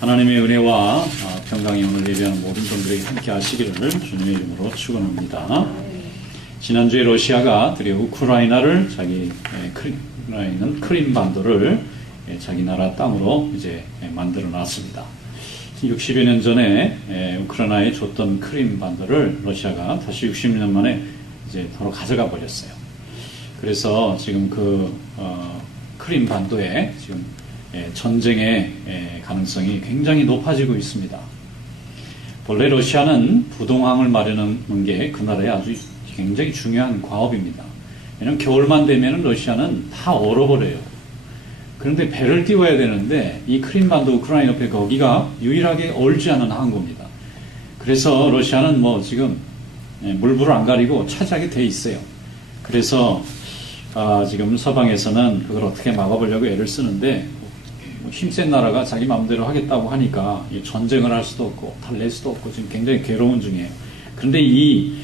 하나님의 은혜와 평강이 오늘 예배하는 모든 분들에게 함께 하시기를 주님의 이름으로 축원합니다. 지난주에 러시아가 드디어 우크라이나를 우크라이나는 크림반도를 자기 나라 땅으로 이제 만들어 놨습니다. 60여 년 전에 우크라이나에 줬던 크림반도를 러시아가 다시 60년 만에 이제 바로 가져가 버렸어요. 그래서 지금 크림반도에 지금 전쟁의 가능성이 굉장히 높아지고 있습니다. 본래 러시아는 부동항을 마련하는 게 그 나라의 아주 굉장히 중요한 과업입니다. 왜냐하면 겨울만 되면 러시아는 다 얼어버려요. 그런데 배를 띄워야 되는데 이 크림반도 우크라이나 옆에 거기가 유일하게 얼지 않은 항구입니다. 그래서 러시아는 지금 물불을 안 가리고 차지하게 돼 있어요. 그래서 지금 서방에서는 그걸 어떻게 막아보려고 애를 쓰는데 힘센 나라가 자기 마음대로 하겠다고 하니까 전쟁을 할 수도 없고 달랠 수도 없고 지금 굉장히 괴로운 중이에요. 그런데 이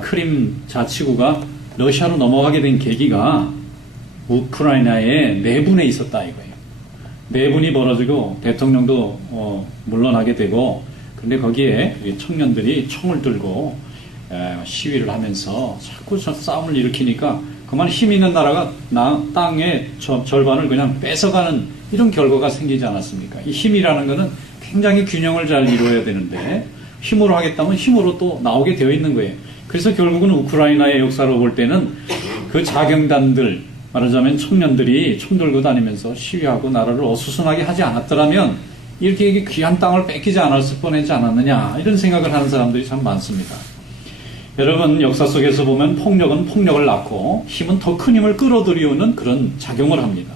크림 자치구가 러시아로 넘어가게 된 계기가 우크라이나의 내분에 있었다 이거예요. 내분이 벌어지고 대통령도 물러나게 되고, 그런데 거기에 청년들이 총을 들고 시위를 하면서 자꾸 싸움을 일으키니까 그만 힘 있는 나라가 땅의 절반을 그냥 뺏어가는 이런 결과가 생기지 않았습니까? 이 힘이라는 것은 굉장히 균형을 잘 이루어야 되는데 힘으로 하겠다면 힘으로 또 나오게 되어 있는 거예요. 그래서 결국은 우크라이나의 역사로 볼 때는 그 자경단들, 말하자면 청년들이 총 들고 다니면서 시위하고 나라를 어수선하게 하지 않았더라면 이렇게 귀한 땅을 뺏기지 않았을 뻔하지 않았느냐, 이런 생각을 하는 사람들이 참 많습니다. 여러분, 역사 속에서 보면 폭력은 폭력을 낳고 힘은 더 큰 힘을 끌어들이우는 그런 작용을 합니다.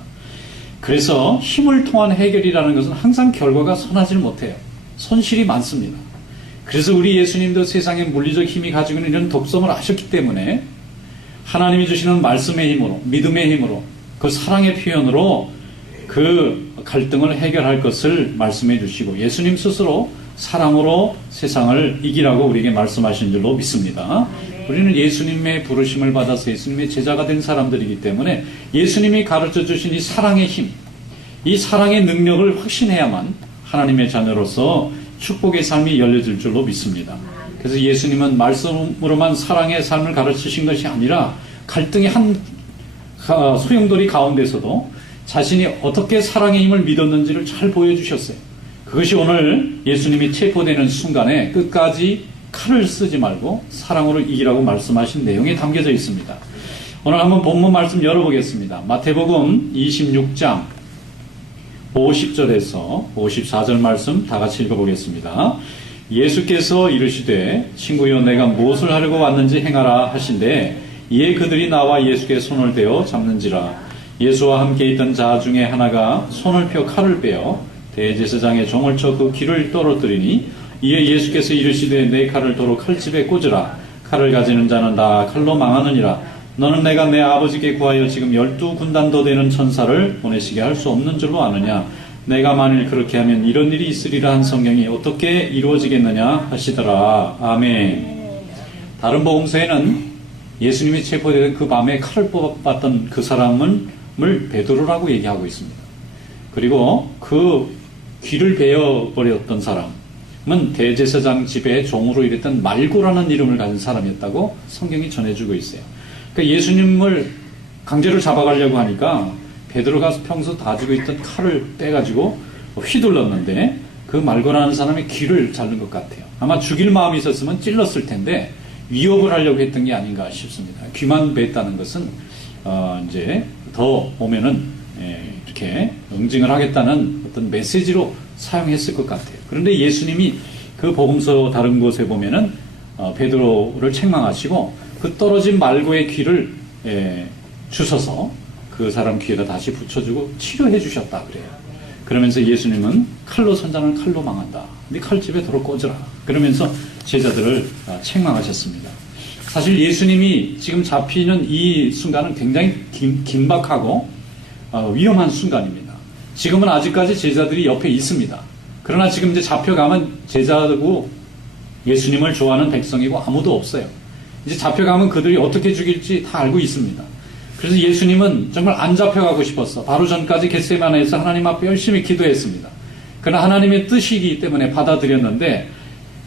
그래서 힘을 통한 해결이라는 것은 항상 결과가 선하지 못해요. 손실이 많습니다. 그래서 우리 예수님도 세상에 물리적 힘이 가지고 있는 이런 독성을 아셨기 때문에 하나님이 주시는 말씀의 힘으로, 믿음의 힘으로, 그 사랑의 표현으로 그 갈등을 해결할 것을 말씀해 주시고, 예수님 스스로 사랑으로 세상을 이기라고 우리에게 말씀하신 줄로 믿습니다. 우리는 예수님의 부르심을 받아서 예수님의 제자가 된 사람들이기 때문에 예수님이 가르쳐 주신 이 사랑의 힘, 이 사랑의 능력을 확신해야만 하나님의 자녀로서 축복의 삶이 열려질 줄로 믿습니다. 그래서 예수님은 말씀으로만 사랑의 삶을 가르치신 것이 아니라 갈등의 한 소용돌이 가운데서도 자신이 어떻게 사랑의 힘을 믿었는지를 잘 보여주셨어요. 그것이 오늘 예수님이 체포되는 순간에 끝까지 칼을 쓰지 말고 사랑으로 이기라고 말씀하신 내용에 담겨져 있습니다. 오늘 한번 본문 말씀 열어보겠습니다. 마태복음 26장 50절에서 54절 말씀 다 같이 읽어보겠습니다. 예수께서 이르시되 친구여 내가 무엇을 하려고 왔는지 행하라 하신대 이에 그들이 나와 예수께 손을 대어 잡는지라. 예수와 함께 있던 자 중에 하나가 손을 펴 칼을 빼어 대제사장의 종을 쳐 그 귀를 떨어뜨리니 이에 예수께서 이르시되 내 칼을 도로 칼집에 꽂으라. 칼을 가지는 자는 다 칼로 망하느니라. 너는 내가 내 아버지께 구하여 지금 12군단 더 되는 천사를 보내시게 할 수 없는 줄로 아느냐. 내가 만일 그렇게 하면 이런 일이 있으리라 한 성경이 어떻게 이루어지겠느냐 하시더라. 아멘. 다른 복음서에는 예수님이 체포되던 그 밤에 칼을 뽑았던 그 사람을 베드로라고 얘기하고 있습니다. 그리고 그 귀를 베어버렸던 사람은 대제사장 집에 종으로 일했던 말고라는 이름을 가진 사람이었다고 성경이 전해주고 있어요. 그러니까 예수님을 강제로 잡아가려고 하니까 베드로가 평소 가지고 있던 칼을 빼가지고 휘둘렀는데 그 말고라는 사람의 귀를 자른 것 같아요. 아마 죽일 마음이 있었으면 찔렀을 텐데 위협을 하려고 했던 게 아닌가 싶습니다. 귀만 뺐다는 것은 이제 더 오면은 이렇게 응징을 하겠다는 어떤 메시지로 사용했을 것 같아요. 그런데 예수님이 그 복음서 다른 곳에 보면은 베드로를 책망하시고 그 떨어진 말고의 귀를 주셔서 그 사람 귀에다 다시 붙여주고 치료해 주셨다 그래요. 그러면서 예수님은 칼로 선자는 칼로 망한다. 네 칼집에 도로 꽂으라. 그러면서 제자들을 책망하셨습니다. 사실 예수님이 지금 잡히는 이 순간은 굉장히 긴박하고 위험한 순간입니다. 지금은 아직까지 제자들이 옆에 있습니다. 그러나 지금 이제 잡혀가면 제자고 예수님을 좋아하는 백성이고 아무도 없어요. 이제 잡혀가면 그들이 어떻게 죽일지 다 알고 있습니다. 그래서 예수님은 정말 안 잡혀가고 싶었어. 바로 전까지 겟세마네에서 하나님 앞에 열심히 기도했습니다. 그러나 하나님의 뜻이기 때문에 받아들였는데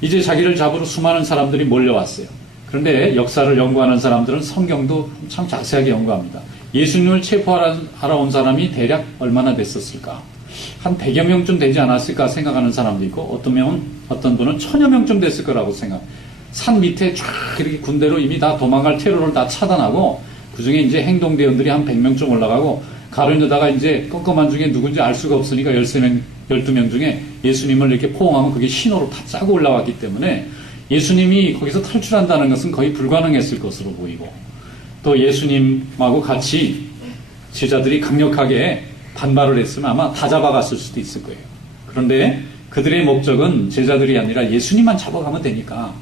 이제 자기를 잡으러 수많은 사람들이 몰려왔어요. 그런데 역사를 연구하는 사람들은 성경도 참 자세하게 연구합니다. 예수님을 체포하러 온 사람이 대략 얼마나 됐었을까? 한 100여 명쯤 되지 않았을까 생각하는 사람도 있고 어떤 분은 1000여 명쯤 됐을 거라고 산 밑에 쫙 이렇게 군대로 이미 다 도망갈 테러를 다 차단하고 그 중에 이제 행동대원들이 한 100명쯤 올라가고 가려다가 이제 껌껌한 중에 누군지 알 수가 없으니까 13명, 12명 중에 예수님을 이렇게 포옹하면 그게 신호로 다 짜고 올라왔기 때문에 예수님이 거기서 탈출한다는 것은 거의 불가능했을 것으로 보이고 또 예수님하고 같이 제자들이 강력하게 반발을 했으면 아마 다 잡아갔을 수도 있을 거예요. 그런데 그들의 목적은 제자들이 아니라 예수님만 잡아가면 되니까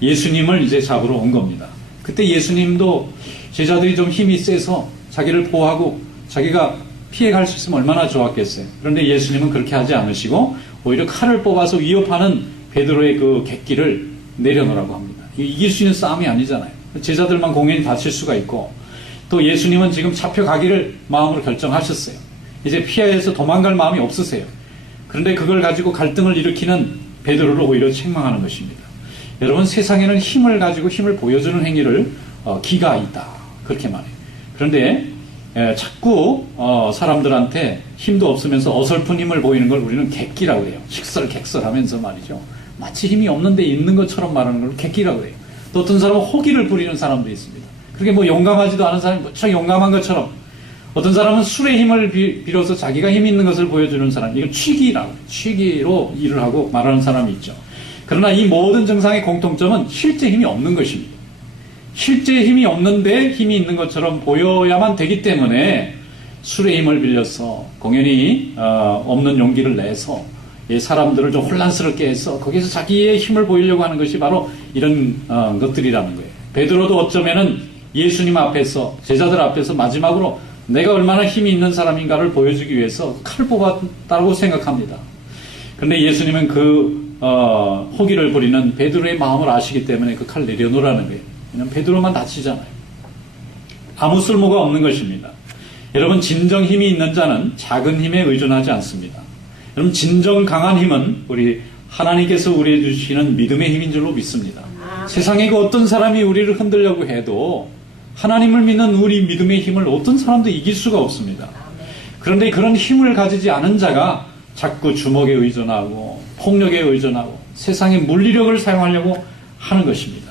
예수님을 이제 잡으러 온 겁니다. 그때 예수님도 제자들이 좀 힘이 세서 자기를 보호하고 자기가 피해갈 수 있으면 얼마나 좋았겠어요. 그런데 예수님은 그렇게 하지 않으시고 오히려 칼을 뽑아서 위협하는 베드로의 그 객기를 내려놓으라고 합니다. 이길 수 있는 싸움이 아니잖아요. 제자들만 공연히 다칠 수가 있고 또 예수님은 지금 잡혀가기를 마음으로 결정하셨어요. 이제 피해서 도망갈 마음이 없으세요. 그런데 그걸 가지고 갈등을 일으키는 베드로를 오히려 책망하는 것입니다. 여러분, 세상에는 힘을 가지고 힘을 보여주는 행위를 기가 있다 그렇게 말해요. 그런데 자꾸 사람들한테 힘도 없으면서 어설픈 힘을 보이는 걸 우리는 객기라고 해요. 식설객설하면서 말이죠. 마치 힘이 없는데 있는 것처럼 말하는 걸 객기라고 해요. 또 어떤 사람은 호기를 부리는 사람도 있습니다. 그게 뭐 용감하지도 않은 사람이 무척 용감한 것처럼 어떤 사람은 술의 힘을 빌어서 자기가 힘 있는 것을 보여주는 사람, 이건 취기로 일을 하고 말하는 사람이 있죠. 그러나 이 모든 증상의 공통점은 실제 힘이 없는 것입니다. 실제 힘이 없는데 힘이 있는 것처럼 보여야만 되기 때문에 술의 힘을 빌려서 공연히 없는 용기를 내서 사람들을 좀 혼란스럽게 해서 거기서 자기의 힘을 보이려고 하는 것이 바로 이런 것들이라는 거예요. 베드로도 어쩌면은 예수님 앞에서, 제자들 앞에서 마지막으로 내가 얼마나 힘이 있는 사람인가를 보여주기 위해서 칼을 뽑았다고 생각합니다. 그런데 예수님은 그 호기를 부리는 베드로의 마음을 아시기 때문에 그 칼을 내려놓으라는 거예요. 왜냐하면 베드로만 다치잖아요. 아무 쓸모가 없는 것입니다. 여러분, 진정 힘이 있는 자는 작은 힘에 의존하지 않습니다. 여러분, 진정 강한 힘은 우리 하나님께서 우리에게 주시는 믿음의 힘인 줄로 믿습니다. 세상에 그 어떤 사람이 우리를 흔들려고 해도 하나님을 믿는 우리 믿음의 힘을 어떤 사람도 이길 수가 없습니다. 그런데 그런 힘을 가지지 않은 자가 자꾸 주먹에 의존하고 폭력에 의존하고 세상의 물리력을 사용하려고 하는 것입니다.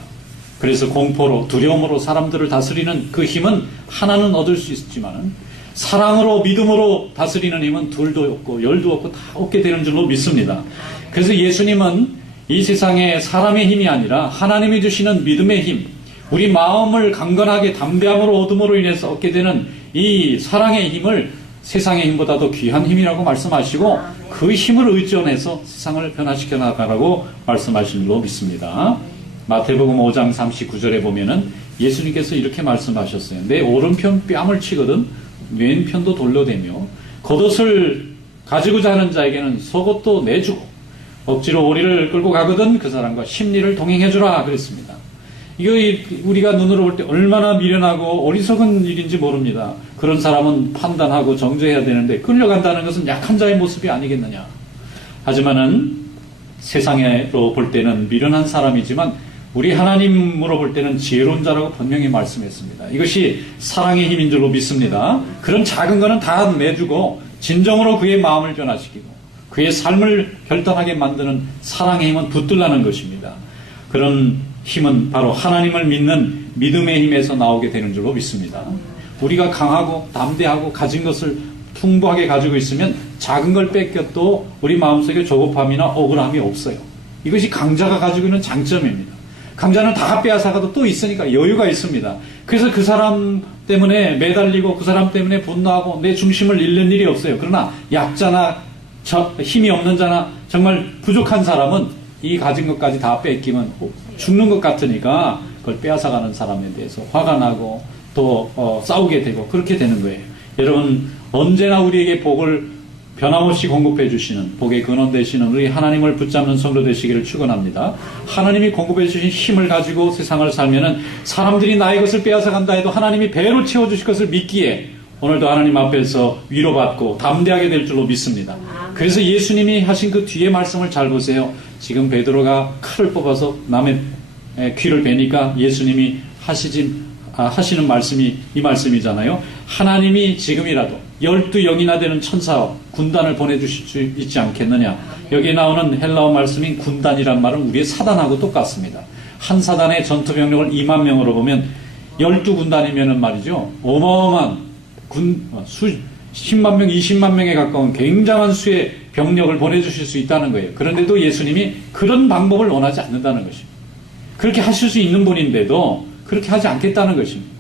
그래서 공포로 두려움으로 사람들을 다스리는 그 힘은 하나는 얻을 수 있지만 사랑으로 믿음으로 다스리는 힘은 둘도 없고 열도 없고 다 얻게 되는 줄로 믿습니다. 그래서 예수님은 이 세상에 사람의 힘이 아니라 하나님이 주시는 믿음의 힘, 우리 마음을 강건하게 담대함으로 얻음으로 인해서 얻게 되는 이 사랑의 힘을 세상의 힘보다도 귀한 힘이라고 말씀하시고 그 힘을 의존해서 세상을 변화시켜 나가라고 말씀하신 줄로 믿습니다. 마태복음 5장 39절에 보면은 예수님께서 이렇게 말씀하셨어요. 내 오른편 뺨을 치거든 왼편도 돌려대며 겉옷을 가지고자 하는 자에게는 속옷도 내주고 억지로 오리를 끌고 가거든 그 사람과 심리를 동행해주라 그랬습니다. 이거 우리가 눈으로 볼 때 얼마나 미련하고 어리석은 일인지 모릅니다. 그런 사람은 판단하고 정죄해야 되는데 끌려간다는 것은 약한 자의 모습이 아니겠느냐. 하지만은 세상으로 볼 때는 미련한 사람이지만 우리 하나님으로 볼 때는 지혜로운 자라고 분명히 말씀했습니다. 이것이 사랑의 힘인 줄로 믿습니다. 그런 작은 거는 다 내주고 진정으로 그의 마음을 변화시키고 그의 삶을 결단하게 만드는 사랑의 힘은 붙들라는 것입니다. 그런 힘은 바로 하나님을 믿는 믿음의 힘에서 나오게 되는 줄로 믿습니다. 우리가 강하고 담대하고 가진 것을 풍부하게 가지고 있으면 작은 걸 뺏겨도 우리 마음속에 조급함이나 억울함이 없어요. 이것이 강자가 가지고 있는 장점입니다. 강자는 다 빼앗아가도 또 있으니까 여유가 있습니다. 그래서 그 사람 때문에 매달리고 그 사람 때문에 분노하고 내 중심을 잃는 일이 없어요. 그러나 약자나 힘이 없는 자나 정말 부족한 사람은 이 가진 것까지 다 뺏기면 죽는 것 같으니까 그걸 빼앗아가는 사람에 대해서 화가 나고 또 싸우게 되고 그렇게 되는 거예요. 여러분, 언제나 우리에게 복을 변함없이 공급해 주시는 복의 근원 되시는 우리 하나님을 붙잡는 성도 되시기를 축원합니다. 하나님이 공급해 주신 힘을 가지고 세상을 살면은 사람들이 나의 것을 빼앗아 간다 해도 하나님이 배로 채워 주실 것을 믿기에 오늘도 하나님 앞에서 위로받고 담대하게 될 줄로 믿습니다. 그래서 예수님이 하신 그 뒤에 말씀을 잘 보세요. 지금 베드로가 칼을 뽑아서 남의 귀를 베니까 예수님이 하시는 말씀이 이 말씀이잖아요. 하나님이 지금이라도 12영이나 되는 천사 군단을 보내주실 수 있지 않겠느냐. 여기에 나오는 헬라어 말씀인 군단이란 말은 우리의 사단하고 똑같습니다. 한 사단의 전투 병력을 2만 명으로 보면 12군단이면은 말이죠. 어마어마한 10만 명, 20만 명에 가까운 굉장한 수의 병력을 보내주실 수 있다는 거예요. 그런데도 예수님이 그런 방법을 원하지 않는다는 것입니다. 그렇게 하실 수 있는 분인데도 그렇게 하지 않겠다는 것입니다.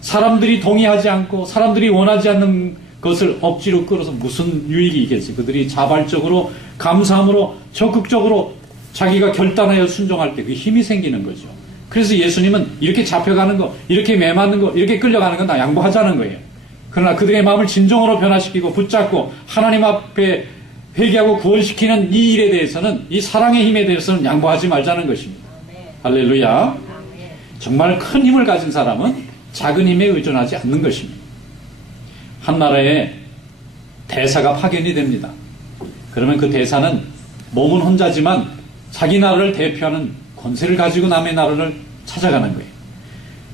사람들이 동의하지 않고 사람들이 원하지 않는 것을 억지로 끌어서 무슨 유익이 있겠어요. 그들이 자발적으로 감사함으로 적극적으로 자기가 결단하여 순종할 때 그 힘이 생기는 거죠. 그래서 예수님은 이렇게 잡혀가는 거, 이렇게 매맞는 거, 이렇게 끌려가는 건 다 양보하자는 거예요. 그러나 그들의 마음을 진정으로 변화시키고 붙잡고 하나님 앞에 회개하고 구원시키는 이 일에 대해서는, 이 사랑의 힘에 대해서는 양보하지 말자는 것입니다. 할렐루야. 정말 큰 힘을 가진 사람은 작은 힘에 의존하지 않는 것입니다. 한 나라에 대사가 파견이 됩니다. 그러면 그 대사는 몸은 혼자지만 자기 나라를 대표하는 권세를 가지고 남의 나라를 찾아가는 거예요.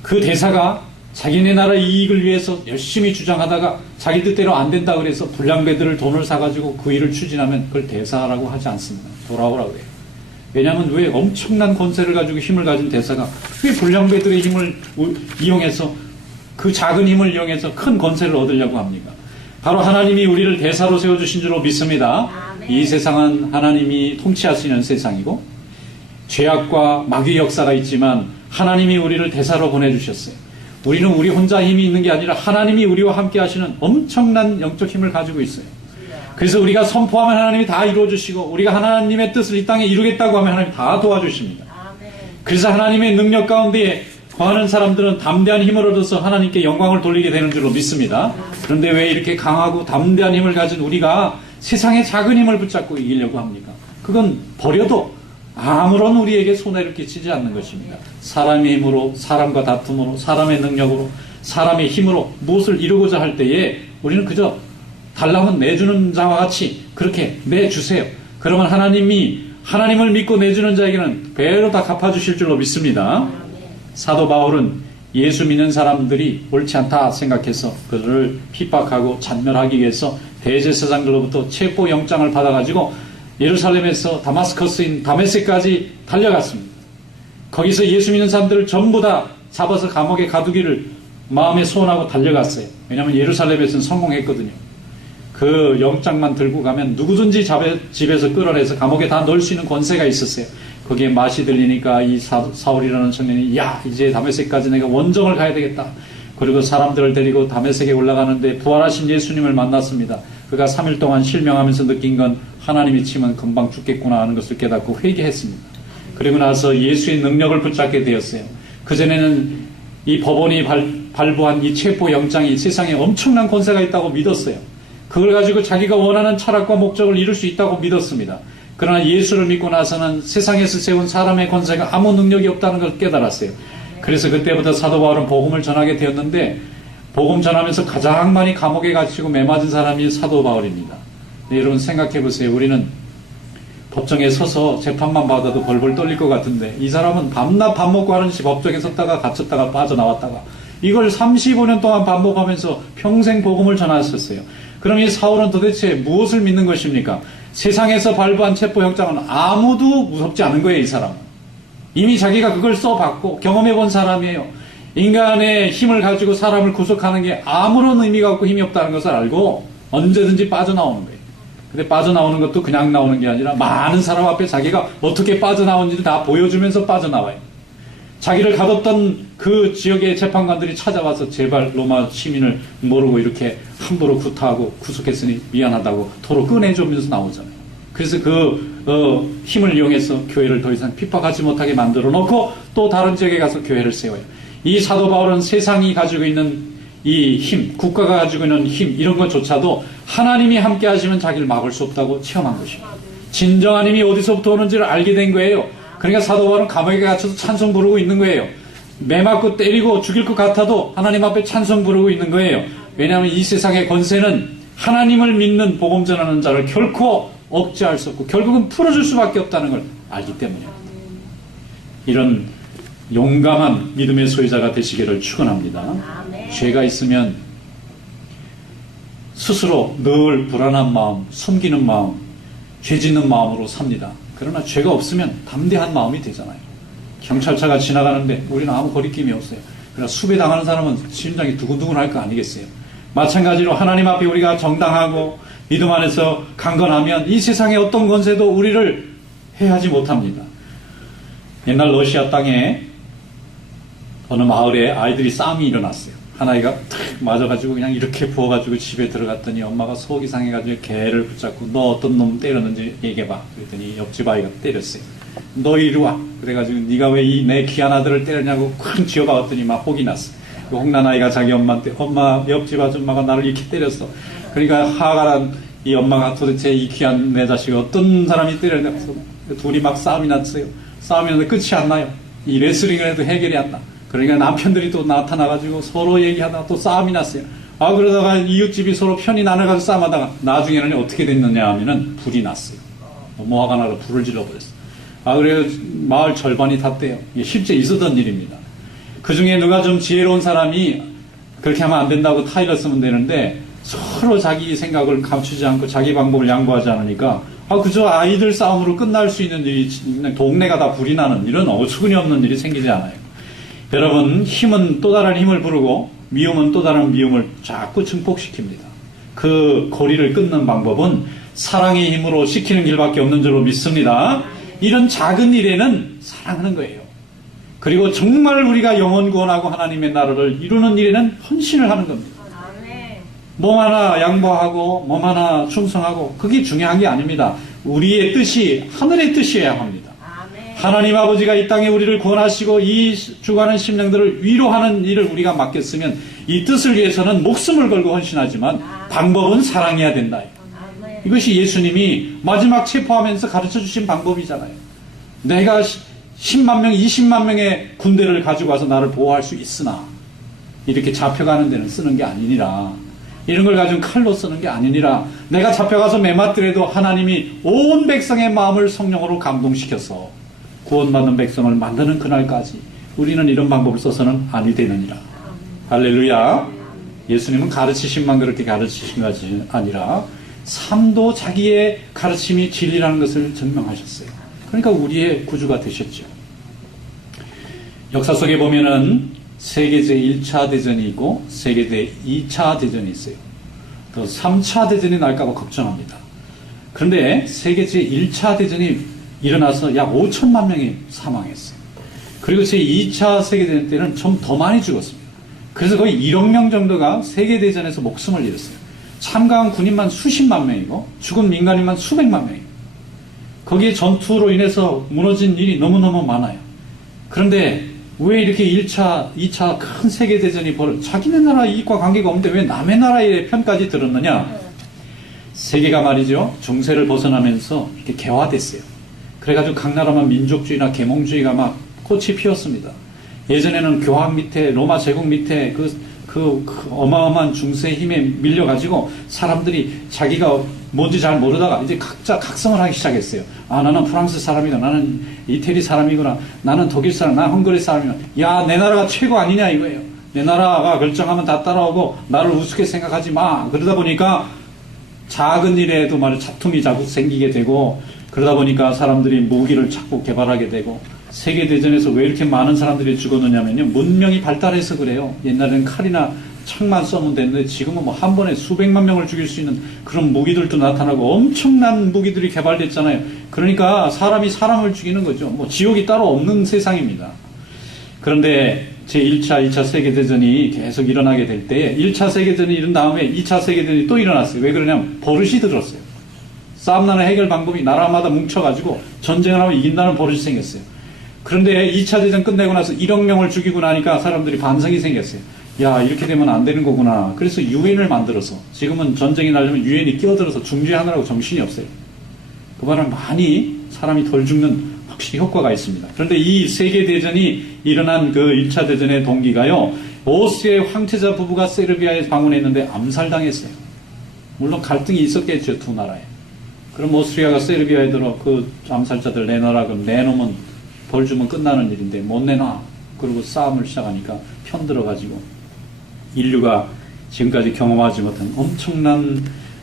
그 대사가 자기네 나라 이익을 위해서 열심히 주장하다가 자기 뜻대로 안 된다 그래서 불량배들을 돈을 사가지고 그 일을 추진하면 그걸 대사라고 하지 않습니다. 돌아오라고 해요. 왜냐하면 왜 엄청난 권세를 가지고 힘을 가진 대사가 왜 불량배들의 힘을 이용해서 그 작은 힘을 이용해서 큰 권세를 얻으려고 합니까? 바로 하나님이 우리를 대사로 세워주신 줄로 믿습니다. 이 세상은 하나님이 통치하시는 세상이고 죄악과 마귀의 역사가 있지만 하나님이 우리를 대사로 보내주셨어요. 우리는 우리 혼자 힘이 있는 게 아니라 하나님이 우리와 함께 하시는 엄청난 영적 힘을 가지고 있어요. 그래서 우리가 선포하면 하나님이 다 이루어주시고 우리가 하나님의 뜻을 이 땅에 이루겠다고 하면 하나님이 다 도와주십니다. 그래서 하나님의 능력 가운데 거하는 사람들은 담대한 힘을 얻어서 하나님께 영광을 돌리게 되는 줄로 믿습니다. 그런데 왜 이렇게 강하고 담대한 힘을 가진 우리가 세상의 작은 힘을 붙잡고 이기려고 합니까? 그건 버려도 아무런 우리에게 손해를 끼치지 않는 것입니다. 사람의 힘으로, 사람과 다툼으로, 사람의 능력으로, 사람의 힘으로 무엇을 이루고자 할 때에 우리는 그저 달라면 내주는 자와 같이 그렇게 내주세요. 그러면 하나님을 믿고 내주는 자에게는 배로 다 갚아주실 줄로 믿습니다. 사도 바울은 예수 믿는 사람들이 옳지 않다 생각해서 그들을 핍박하고 잔멸하기 위해서 대제사장들로부터 체포 영장을 받아가지고 예루살렘에서 다마스커스인 다메섹까지 달려갔습니다. 거기서 예수 믿는 사람들을 전부 다 잡아서 감옥에 가두기를 마음에 소원하고 달려갔어요. 왜냐하면 예루살렘에서는 성공했거든요. 그 영장만 들고 가면 누구든지 집에서 끌어내서 감옥에 다 넣을 수 있는 권세가 있었어요. 거기에 맛이 들리니까 이 사울이라는 청년이 이제 다메섹까지 내가 원정을 가야 되겠다. 그리고 사람들을 데리고 다메섹에 올라가는데 부활하신 예수님을 만났습니다. 그가 3일 동안 실명하면서 느낀 건 하나님이 치면 금방 죽겠구나 하는 것을 깨닫고 회개했습니다. 그리고 나서 예수의 능력을 붙잡게 되었어요. 그전에는 이 법원이 발부한 이 체포 영장이 세상에 엄청난 권세가 있다고 믿었어요. 그걸 가지고 자기가 원하는 철학과 목적을 이룰 수 있다고 믿었습니다. 그러나 예수를 믿고 나서는 세상에서 세운 사람의 권세가 아무 능력이 없다는 걸 깨달았어요. 그래서 그때부터 사도 바울은 복음을 전하게 되었는데 복음 전하면서 가장 많이 감옥에 갇히고 매맞은 사람이 사도 바울입니다. 네, 여러분 생각해 보세요. 우리는 법정에 서서 재판만 받아도 벌벌 떨릴 것 같은데 이 사람은 밤낮 밥 먹고 하는 듯이 법정에 섰다가 갇혔다가 빠져나왔다가 이걸 35년 동안 반복하면서 평생 복음을 전하셨어요. 그럼 이 사울은 도대체 무엇을 믿는 것입니까? 세상에서 발부한 체포영장은 아무도 무섭지 않은 거예요. 이 사람은 이미 자기가 그걸 써봤고 경험해 본 사람이에요. 인간의 힘을 가지고 사람을 구속하는 게 아무런 의미가 없고 힘이 없다는 것을 알고 언제든지 빠져나오는 거예요. 근데 빠져나오는 것도 그냥 나오는 게 아니라 많은 사람 앞에 자기가 어떻게 빠져나온지를 다 보여주면서 빠져나와요. 자기를 가뒀던 그 지역의 재판관들이 찾아와서 제발 로마 시민을 모르고 이렇게 함부로 구타하고 구속했으니 미안하다고 도로 꺼내주면서 나오잖아요. 그래서 힘을 이용해서 교회를 더 이상 핍박하지 못하게 만들어 놓고 또 다른 지역에 가서 교회를 세워요. 이 사도 바울은 세상이 가지고 있는 이 힘, 국가가 가지고 있는 힘 이런 것조차도 하나님이 함께 하시면 자기를 막을 수 없다고 체험한 것입니다. 진정한 힘이 어디서부터 오는지를 알게 된 거예요. 그러니까 사도 바울은 감옥에 갇혀서 찬송 부르고 있는 거예요. 매맞고 때리고 죽일 것 같아도 하나님 앞에 찬송 부르고 있는 거예요. 왜냐하면 이 세상의 권세는 하나님을 믿는 복음 전하는 자를 결코 억제할 수 없고 결국은 풀어줄 수밖에 없다는 걸 알기 때문입니다. 이런 용감한 믿음의 소유자가 되시기를 축원합니다. 죄가 있으면 스스로 늘 불안한 마음, 숨기는 마음, 죄 짓는 마음으로 삽니다. 그러나 죄가 없으면 담대한 마음이 되잖아요. 경찰차가 지나가는데 우리는 아무 거리낌이 없어요. 그러나 수배당하는 사람은 심장이 두근두근할 거 아니겠어요. 마찬가지로 하나님 앞에 우리가 정당하고 믿음 안에서 강건하면 이 세상의 어떤 권세도 우리를 해하지 못합니다. 옛날 러시아 땅에 어느 마을에 아이들이 싸움이 일어났어요. 한 아이가 탁 맞아가지고 그냥 이렇게 부어가지고 집에 들어갔더니 엄마가 속이 상해가지고 개를 붙잡고 너 어떤 놈 때렸는지 얘기해봐. 그랬더니 옆집 아이가 때렸어요. 너 이리 와. 그래가지고 네가 왜 이 내 귀한 아들을 때렸냐고 큰 쥐어박았더니 막 혹이 났어. 그 홍난 아이가 자기 엄마한테 엄마 옆집 아줌마가 나를 이렇게 때렸어. 그러니까 화가 난 이 엄마가 도대체 이 귀한 내 자식을 어떤 사람이 때렸냐고 둘이 막 싸움이 났어요. 싸움이 났는데 끝이 안 나요. 이 레슬링을 해도 해결이 안 나. 그러니까 남편들이 또 나타나가지고 서로 얘기하다가 또 싸움이 났어요. 그러다가 이웃집이 서로 편이 나눠가지고 싸움하다가 나중에는 어떻게 됐느냐 하면은 불이 났어요. 너무 화가 나서 불을 질러버렸어요. 그래서 마을 절반이 탔대요. 이게 실제 있었던 일입니다. 그 중에 누가 좀 지혜로운 사람이 그렇게 하면 안 된다고 타일러 쓰면 되는데 서로 자기 생각을 감추지 않고 자기 방법을 양보하지 않으니까 그저 아이들 싸움으로 끝날 수 있는 일이 동네가 다 불이 나는 이런 어처구니 없는 일이 생기지 않아요. 여러분, 힘은 또 다른 힘을 부르고 미움은 또 다른 미움을 자꾸 증폭시킵니다. 그 고리를 끊는 방법은 사랑의 힘으로 시키는 길밖에 없는 줄로 믿습니다. 이런 작은 일에는 사랑하는 거예요. 그리고 정말 우리가 영원 구원하고 하나님의 나라를 이루는 일에는 헌신을 하는 겁니다. 몸 하나 양보하고 몸 하나 충성하고 그게 중요한 게 아닙니다. 우리의 뜻이 하늘의 뜻이어야 합니다. 하나님 아버지가 이 땅에 우리를 구원하시고 이 죽어가는 심령들을 위로하는 일을 우리가 맡겼으면 이 뜻을 위해서는 목숨을 걸고 헌신하지만 방법은 사랑해야 된다. 이것이 예수님이 마지막 체포하면서 가르쳐 주신 방법이잖아요. 내가 10만 명, 20만 명의 군대를 가지고 와서 나를 보호할 수 있으나 이렇게 잡혀가는 데는 쓰는 게 아니니라. 이런 걸 가지고 칼로 쓰는 게 아니니라. 내가 잡혀가서 매맞더라도 하나님이 온 백성의 마음을 성령으로 감동시켜서 구원받는 백성을 만드는 그날까지 우리는 이런 방법을 써서는 아니 되느니라. 할렐루야. 예수님은 가르치신만 그렇게 가르치신 것이 아니라 삶도 자기의 가르침이 진리라는 것을 증명하셨어요. 그러니까 우리의 구주가 되셨죠. 역사 속에 보면은 세계 제1차 대전이 있고 세계 제2차 대전이 있어요. 또 3차 대전이 날까봐 걱정합니다. 그런데 세계 제1차 대전이 일어나서 약 5천만 명이 사망했어요. 그리고 제2차 세계대전 때는 좀 더 많이 죽었습니다. 그래서 거의 1억 명 정도가 세계대전에서 목숨을 잃었어요. 참가한 군인만 수십만 명이고 죽은 민간인만 수백만 명이고 거기에 전투로 인해서 무너진 일이 너무너무 많아요. 그런데 왜 이렇게 1차, 2차 큰 세계대전이 자기네 나라 이익과 관계가 없는데 왜 남의 나라의 편까지 들었느냐? 세계가 말이죠. 중세를 벗어나면서 이렇게 개화됐어요. 그래가지고 각 나라만 민족주의나 계몽주의가 막 꽃이 피었습니다. 예전에는 교황 밑에 로마 제국 밑에 그 어마어마한 중세의 힘에 밀려가지고 사람들이 자기가 뭔지 잘 모르다가 이제 각자 각성을 하기 시작했어요. 나는 프랑스 사람이다. 나는 이태리 사람이구나. 나는 독일 사람, 나는 헝가리 사람이구나. 야, 내 나라가 최고 아니냐 이거예요. 내 나라가 결정하면 다 따라오고 나를 우습게 생각하지 마. 그러다 보니까 작은 일에도 말이야 잡통이 자꾸 생기게 되고 그러다 보니까 사람들이 무기를 자꾸 개발하게 되고 세계대전에서 왜 이렇게 많은 사람들이 죽었느냐면요. 문명이 발달해서 그래요. 옛날에는 칼이나 창만 쏘면 됐는데 지금은 뭐 한 번에 수백만 명을 죽일 수 있는 그런 무기들도 나타나고 엄청난 무기들이 개발됐잖아요. 그러니까 사람이 사람을 죽이는 거죠. 뭐 지옥이 따로 없는 세상입니다. 그런데 제1차, 2차 세계대전이 계속 일어나게 될 때 1차 세계대전이 일어난 다음에 2차 세계대전이 또 일어났어요. 왜 그러냐면 버릇이 들었어요. 싸움나는 해결 방법이 나라마다 뭉쳐가지고 전쟁을 하면 이긴다는 버릇이 생겼어요. 그런데 2차 대전 끝내고 나서 1억 명을 죽이고 나니까 사람들이 반성이 생겼어요. 야, 이렇게 되면 안 되는 거구나. 그래서 유엔을 만들어서 지금은 전쟁이 나려면 유엔이 끼어들어서 중재하느라고 정신이 없어요. 그 말은 많이 사람이 덜 죽는 확실히 효과가 있습니다. 그런데 이 세계대전이 일어난 그 1차 대전의 동기가요. 오스트리아의 황태자 부부가 세르비아에 방문했는데 암살당했어요. 물론 갈등이 있었겠죠. 두 나라에. 그럼 오스트리아가 세르비아에 들어 그 암살자들 내놔라 그럼 내놓으면 벌 주면 끝나는 일인데 못 내놔. 그리고 싸움을 시작하니까 편들어가지고 인류가 지금까지 경험하지 못한 엄청난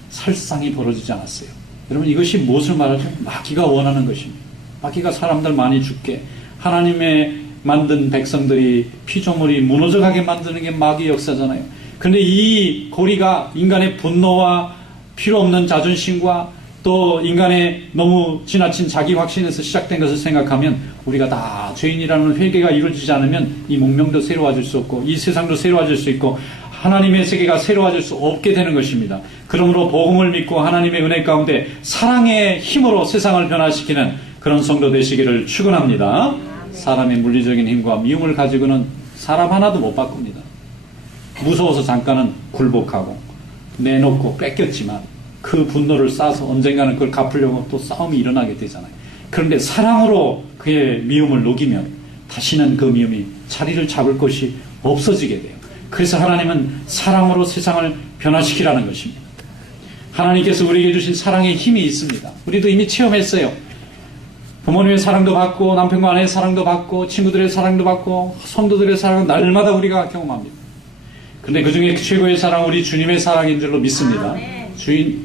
살상이 벌어지지 않았어요. 여러분 이것이 무엇을 말하죠? 마귀가 원하는 것입니다. 마귀가 사람들 많이 죽게 하나님의 만든 백성들이 피조물이 무너져가게 만드는 게 마귀 역사잖아요. 그런데 이 고리가 인간의 분노와 필요 없는 자존심과 또 인간의 너무 지나친 자기 확신에서 시작된 것을 생각하면 우리가 다 죄인이라는 회개가 이루어지지 않으면 이 문명도 새로워질 수 없고 이 세상도 새로워질 수 있고 하나님의 세계가 새로워질 수 없게 되는 것입니다. 그러므로 복음을 믿고 하나님의 은혜 가운데 사랑의 힘으로 세상을 변화시키는 그런 성도 되시기를 축원합니다. 사람의 물리적인 힘과 미움을 가지고는 사람 하나도 못 바꿉니다. 무서워서 잠깐은 굴복하고 내놓고 뺏겼지만 그 분노를 쌓아서 언젠가는 그걸 갚으려고 또 싸움이 일어나게 되잖아요. 그런데 사랑으로 그의 미움을 녹이면 다시는 그 미움이 자리를 잡을 것이 없어지게 돼요. 그래서 하나님은 사랑으로 세상을 변화시키라는 것입니다. 하나님께서 우리에게 주신 사랑의 힘이 있습니다. 우리도 이미 체험했어요. 부모님의 사랑도 받고 남편과 아내의 사랑도 받고 친구들의 사랑도 받고 성도들의 사랑은 날마다 우리가 경험합니다. 그런데 그 중에 최고의 사랑은 우리 주님의 사랑인 줄로 믿습니다.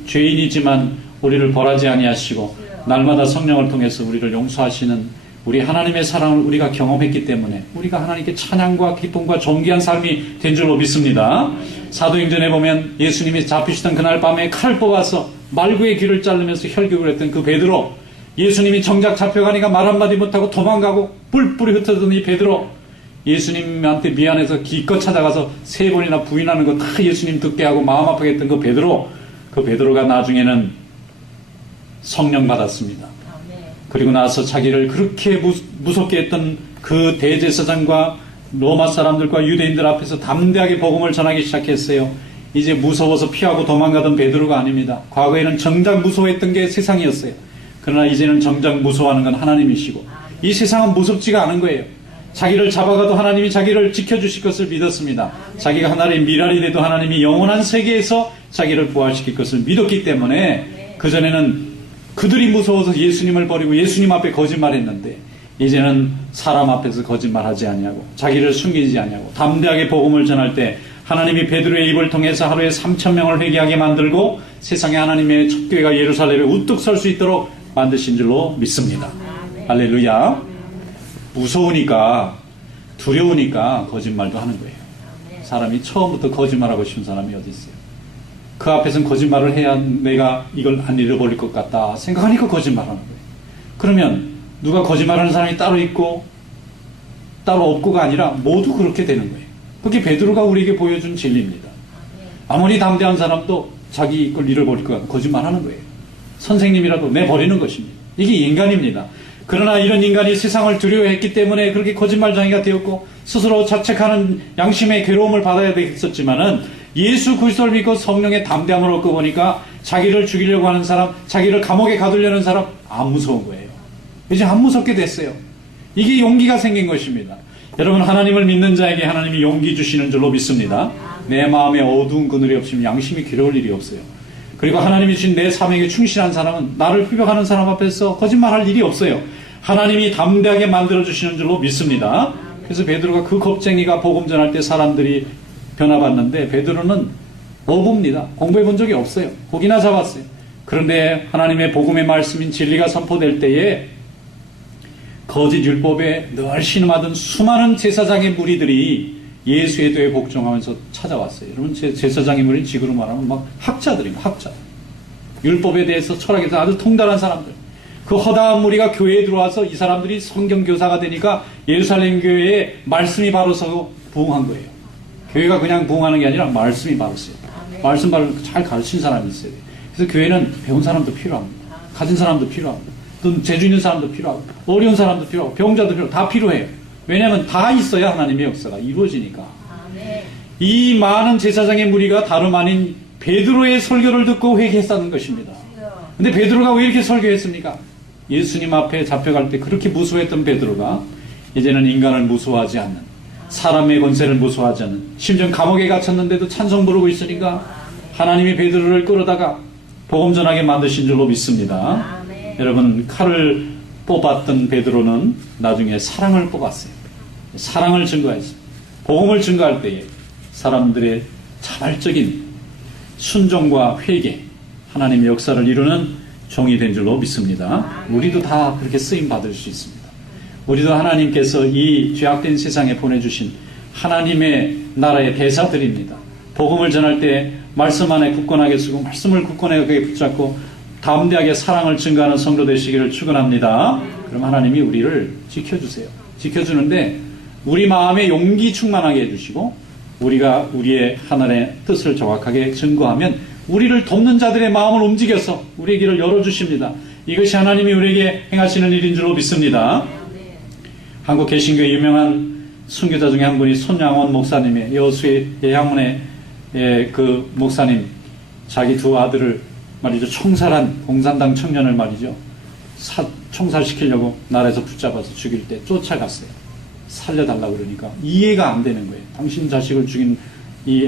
죄인이지만 우리를 벌하지 아니하시고 날마다 성령을 통해서 우리를 용서하시는 우리 하나님의 사랑을 우리가 경험했기 때문에 우리가 하나님께 찬양과 기쁨과 존귀한 삶이 된 줄로 믿습니다. 사도행전에 보면 예수님이 잡히시던 그날 밤에 칼을 뽑아서 말구의 귀를 자르면서 혈교를 했던 그 베드로, 예수님이 정작 잡혀가니까 말 한마디 못하고 도망가고 뿔뿔이 흩어지던 이 베드로, 예수님한테 미안해서 기껏 찾아가서 3번이나 부인하는 거 다 예수님 듣게 하고 마음 아프게 했던 그 베드로가 나중에는 성령 받았습니다. 그리고 나서 자기를 그렇게 무섭게 했던 그 대제사장과 로마 사람들과 유대인들 앞에서 담대하게 복음을 전하기 시작했어요. 이제 무서워서 피하고 도망가던 베드로가 아닙니다. 과거에는 정작 무서워했던 게 세상이었어요. 그러나 이제는 정작 무서워하는 건 하나님이시고 이 세상은 무섭지가 않은 거예요. 자기를 잡아가도 하나님이 자기를 지켜주실 것을 믿었습니다. 자기가 하나의 미랄이 돼도 하나님이 영원한 세계에서 자기를 부활시킬 것을 믿었기 때문에 그전에는 그들이 무서워서 예수님을 버리고 예수님 앞에 거짓말했는데 이제는 사람 앞에서 거짓말하지 아니하고 자기를 숨기지 아니하고 담대하게 복음을 전할 때 하나님이 베드로의 입을 통해서 하루에 3,000명을 회개하게 만들고 세상에 하나님의 첫 교회가 예루살렘에 우뚝 설 수 있도록 만드신 줄로 믿습니다. 할렐루야. 무서우니까 두려우니까 거짓말도 하는 거예요. 사람이 처음부터 거짓말하고 싶은 사람이 어디 있어요? 그 앞에서는 거짓말을 해야 내가 이걸 안 잃어버릴 것 같다 생각하니까 거짓말하는 거예요. 그러면 누가 거짓말하는 사람이 따로 있고 따로 없고가 아니라 모두 그렇게 되는 거예요. 그게 베드로가 우리에게 보여준 진리입니다. 아무리 담대한 사람도 자기 걸 잃어버릴 것 같고 거짓말하는 거예요. 선생님이라도 내버리는 것입니다. 이게 인간입니다. 그러나 이런 인간이 세상을 두려워했기 때문에 그렇게 거짓말쟁이가 되었고 스스로 자책하는 양심의 괴로움을 받아야 되겠었지만은 예수 그리스도를 믿고 성령의 담대함을 얻고 보니까 자기를 죽이려고 하는 사람, 자기를 감옥에 가두려는 사람 안 무서운 거예요. 이제 안 무섭게 됐어요. 이게 용기가 생긴 것입니다. 여러분 하나님을 믿는 자에게 하나님이 용기 주시는 줄로 믿습니다. 내 마음에 어두운 그늘이 없으면 양심이 괴로울 일이 없어요. 그리고 하나님이 주신 내 삶에게 충실한 사람은 나를 피벽하는 사람 앞에서 거짓말할 일이 없어요. 하나님이 담대하게 만들어주시는 줄로 믿습니다. 그래서 베드로가 그 겁쟁이가 복음 전할 때 사람들이 변화받는데 베드로는 어부입니다. 공부해 본 적이 없어요. 고기나 잡았어요. 그런데 하나님의 복음의 말씀인 진리가 선포될 때에 거짓 율법에 늘 신음하던 수많은 제사장의 무리들이 예수에 대해 복종하면서 찾아왔어요. 여러분 제사장의 무리는 지금으로 말하면 막 학자들입니다. 학자. 율법에 대해서 철학에 대해서 아주 통달한 사람들. 그 허다한 무리가 교회에 들어와서 이 사람들이 성경교사가 되니까 예루살렘 교회에 말씀이 바로 서고 부흥한 거예요. 교회가 그냥 부흥하는 게 아니라 말씀이 바로 서요. 말씀 바로 잘 가르친 사람이 있어야 돼요. 그래서 교회는 배운 사람도 필요합니다. 가진 사람도 필요합니다. 또 재주 있는 사람도 필요하고 어려운 사람도 필요하고 병자도 필요하고 다 필요해요. 왜냐하면 다 있어야 하나님의 역사가 이루어지니까. 이 많은 제사장의 무리가 다름 아닌 베드로의 설교를 듣고 회개했다는 것입니다. 근데 베드로가 왜 이렇게 설교했습니까? 예수님 앞에 잡혀갈 때 그렇게 무서워했던 베드로가 이제는 인간을 무서워하지 않는, 사람의 권세를 무서워하지 않는, 심지어 감옥에 갇혔는데도 찬송 부르고 있으니까 하나님이 베드로를 끌어다가 복음 전하게 만드신 줄로 믿습니다. 아멘. 여러분, 칼을 뽑았던 베드로는 나중에 사랑을 뽑았어요. 사랑을 증거했어요. 복음을 증거할 때에 사람들의 자발적인 순종과 회개, 하나님의 역사를 이루는 종이 된 줄로 믿습니다. 우리도 다 그렇게 쓰임 받을 수 있습니다. 우리도 하나님께서 이 죄악된 세상에 보내주신 하나님의 나라의 대사들입니다. 복음을 전할 때 말씀 안에 굳건하게 쓰고 말씀을 굳건하게 붙잡고 담대하게 사랑을 증거하는 성도 되시기를 축원합니다. 그럼 하나님이 우리를 지켜주세요. 지켜주는데 우리 마음에 용기 충만하게 해주시고 우리가 우리의 하늘의 뜻을 정확하게 증거하면 우리를 돕는 자들의 마음을 움직여서 우리의 길을 열어주십니다. 이것이 하나님이 우리에게 행하시는 일인 줄로 믿습니다. 한국 개신교의 유명한 순교자 중에 한 분이 손양원 목사님의 여수의 예향문의 그 목사님, 자기 두 아들을 말이죠, 총살한 공산당 청년을 말이죠, 총살시키려고 나라에서 붙잡아서 죽일 때 쫓아갔어요. 살려달라고 그러니까 이해가 안 되는 거예요. 당신 자식을 죽인 이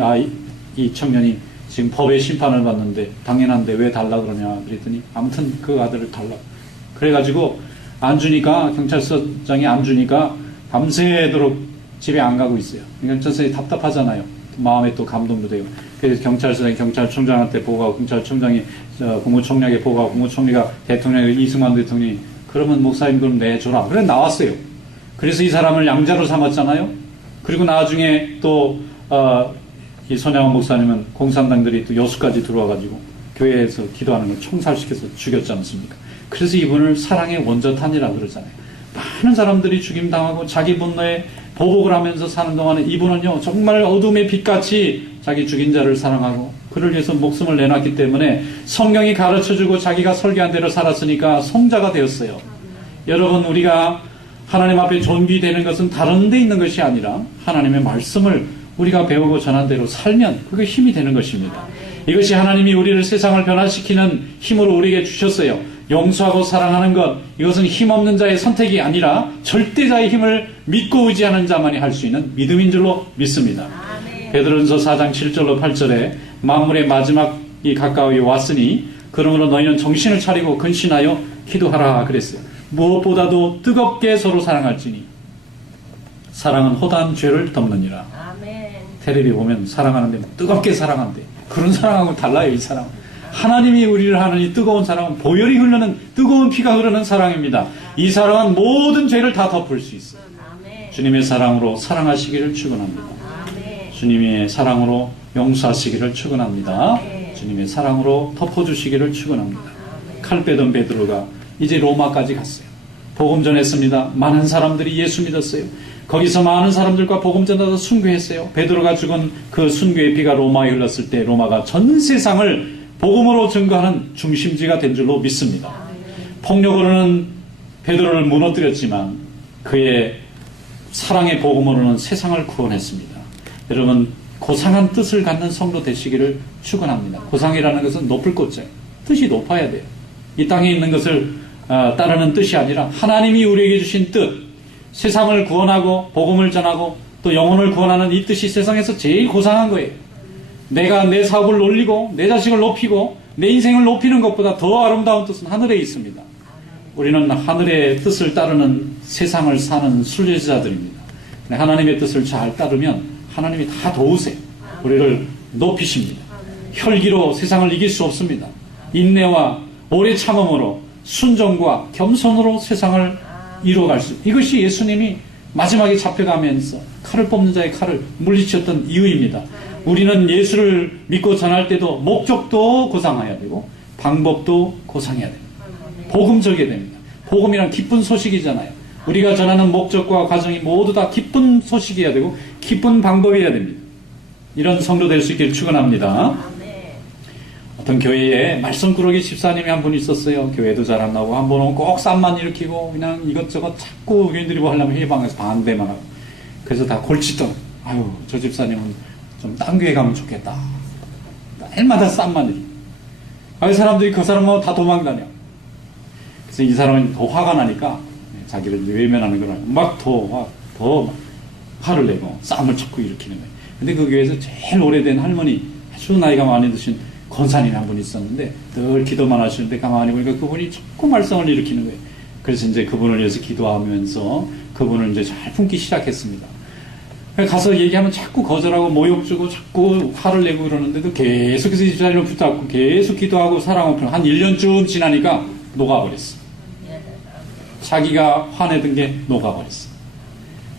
청년이 지금 법의 심판을 받는데 당연한데 왜 달라 그러냐 그랬더니 아무튼 그 아들을 달라. 그래가지고 안 주니까, 경찰서장이 안 주니까 밤새도록 집에 안 가고 있어요. 경찰서장이 답답하잖아요. 마음에 또 감동도 되고. 그래서 경찰서장이 경찰청장한테 보고하고, 경찰청장이 국무총리에게 보고하고, 국무총리가 대통령에게, 이승만 대통령이 그러면 목사님 그럼 내줘라. 그래 나왔어요. 그래서 이 사람을 양자로 삼았잖아요. 그리고 나중에 또 이 손양원 목사님은 공산당들이 또 여수까지 들어와가지고 교회에서 기도하는 걸 총살시켜서 죽였지 않습니까? 그래서 이분을 사랑의 원조탄이라고 그러잖아요. 많은 사람들이 죽임당하고 자기 분노에 보복을 하면서 사는 동안에 이분은요 정말 어둠의 빛같이 자기 죽인 자를 사랑하고 그를 위해서 목숨을 내놨기 때문에 성경이 가르쳐주고 자기가 설교한 대로 살았으니까 성자가 되었어요. 여러분, 우리가 하나님 앞에 존귀되는 것은 다른 데 있는 것이 아니라 하나님의 말씀을 우리가 배우고 전한 대로 살면 그게 힘이 되는 것입니다. 이것이 하나님이 우리를 세상을 변화시키는 힘으로 우리에게 주셨어요. 용서하고 사랑하는 것, 이것은 힘없는 자의 선택이 아니라 절대자의 힘을 믿고 의지하는 자만이 할 수 있는 믿음인 줄로 믿습니다. 베드로전서 4장 7절로 8절에 만물의 마지막이 가까이 왔으니 그러므로 너희는 정신을 차리고 근신하여 기도하라 그랬어요. 무엇보다도 뜨겁게 서로 사랑할지니 사랑은 허다한 죄를 덮느니라. 텔레비 보면 사랑하는데 뜨겁게 사랑한대. 그런 사랑하고 달라요. 이 사랑. 하나님이 우리를 하는 이 뜨거운 사랑은 보혈이 흐르는, 뜨거운 피가 흐르는 사랑입니다. 이 사랑은 모든 죄를 다 덮을 수 있어요. 주님의 사랑으로 사랑하시기를 축원합니다. 주님의 사랑으로 용서하시기를 축원합니다. 주님의 사랑으로 덮어주시기를 축원합니다. 칼 빼던 베드로가 이제 로마까지 갔어요. 복음 전했습니다. 많은 사람들이 예수 믿었어요. 거기서 많은 사람들과 복음 전하다 순교했어요. 베드로가 죽은 그 순교의 피가 로마에 흘렀을 때 로마가 전 세상을 복음으로 증거하는 중심지가 된 줄로 믿습니다. 폭력으로는 베드로를 무너뜨렸지만 그의 사랑의 복음으로는 세상을 구원했습니다. 여러분, 고상한 뜻을 갖는 성도 되시기를 축원합니다. 고상이라는 것은 높을 것이에요. 뜻이 높아야 돼요. 이 땅에 있는 것을 따르는 뜻이 아니라 하나님이 우리에게 주신 뜻, 세상을 구원하고 복음을 전하고 또 영혼을 구원하는 이 뜻이 세상에서 제일 고상한 거예요. 내가 내 사업을 올리고 내 자식을 높이고 내 인생을 높이는 것보다 더 아름다운 뜻은 하늘에 있습니다. 우리는 하늘의 뜻을 따르는 세상을 사는 순례자들입니다. 하나님의 뜻을 잘 따르면 하나님이 다 도우세요. 우리를 높이십니다. 혈기로 세상을 이길 수 없습니다. 인내와 오래 참음으로 순종과 겸손으로 세상을 이루어갈 수, 이것이 예수님이 마지막에 잡혀가면서 칼을 뽑는 자의 칼을 물리쳤던 이유입니다. 우리는 예수를 믿고 전할 때도 목적도 고상해야 되고 방법도 고상해야 됩니다. 복음적이어야 됩니다. 복음이란 기쁜 소식이잖아요. 우리가 전하는 목적과 과정이 모두 다 기쁜 소식이어야 되고 기쁜 방법이어야 됩니다. 이런 성도 될 수 있기를 축원합니다. 어떤 교회에 말씀꾸러기 집사님이 한 분 있었어요. 교회도 잘 안 나오고 한 번은 꼭 쌈만 일으키고 그냥 이것저것 자꾸 교인들이 뭐 하려면 회방에서 반대만 하고, 그래서 다 골칫덩, 아유 저 집사님은 좀 딴 교회 가면 좋겠다. 날마다 쌈만 일으키고, 아, 사람들이 그 사람하고 다 도망다녀. 그래서 이 사람은 더 화가 나니까 자기를 외면하는 걸 막 더 화를 내고 쌈을 자꾸 일으키는 거예요. 근데 그 교회에서 제일 오래된 할머니, 아주 나이가 많이 드신 권사님 한 분 있었는데 늘 기도만 하시는데 가만히 보니까 그분이 자꾸 말썽을 일으키는 거예요. 그래서 이제 그분을 위해서 기도하면서 그분을 이제 잘 품기 시작했습니다. 가서 얘기하면 자꾸 거절하고 모욕 주고 자꾸 화를 내고 그러는데도 계속해서 이 자리를 붙잡고 계속 기도하고 사랑하고 한 1년쯤 지나니까 녹아버렸어. 자기가 화내던 게 녹아버렸어.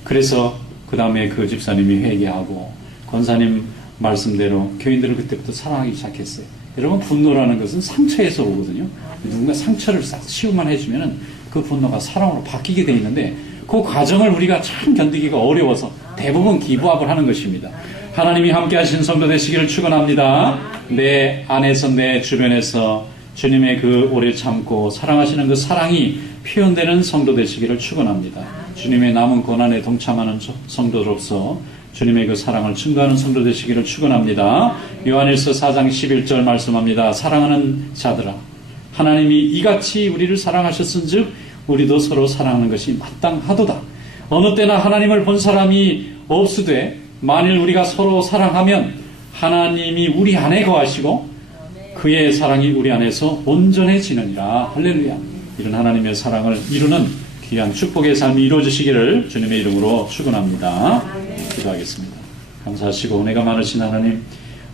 그래서 그 다음에 그 집사님이 회개하고 권사님 말씀대로 교인들을 그때부터 사랑하기 시작했어요. 여러분, 분노라는 것은 상처에서 오거든요. 누군가 상처를 싹 치유만 해주면은 그 분노가 사랑으로 바뀌게 돼 있는데 그 과정을 우리가 참 견디기가 어려워서 대부분 기부합을 하는 것입니다. 하나님이 함께 하신 성도 되시기를 축원합니다. 내 안에서 내 주변에서 주님의 그 오래 참고 사랑하시는 그 사랑이 표현되는 성도 되시기를 축원합니다. 주님의 남은 고난에 동참하는 성도로서 주님의 그 사랑을 증거하는 성도 되시기를 축원합니다. 요한일서 4장 11절 말씀합니다. 사랑하는 자들아, 하나님이 이같이 우리를 사랑하셨은즉 우리도 서로 사랑하는 것이 마땅하도다. 어느 때나 하나님을 본 사람이 없으되 만일 우리가 서로 사랑하면 하나님이 우리 안에 거하시고 그의 사랑이 우리 안에서 온전해지느니라. 할렐루야. 이런 하나님의 사랑을 이루는 귀한 축복의 삶이 이루어지시기를 주님의 이름으로 축원합니다. 기도하겠습니다. 감사하시고 은혜가 많으신 하나님,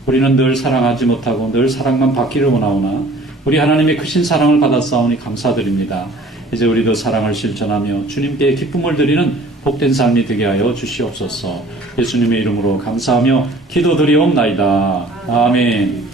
우리는 늘 사랑하지 못하고 늘 사랑만 받기를 원하오나 우리 하나님의 크신 사랑을 받았사오니 감사드립니다. 이제 우리도 사랑을 실천하며 주님께 기쁨을 드리는 복된 삶이 되게 하여 주시옵소서. 예수님의 이름으로 감사하며 기도드리옵나이다. 아멘.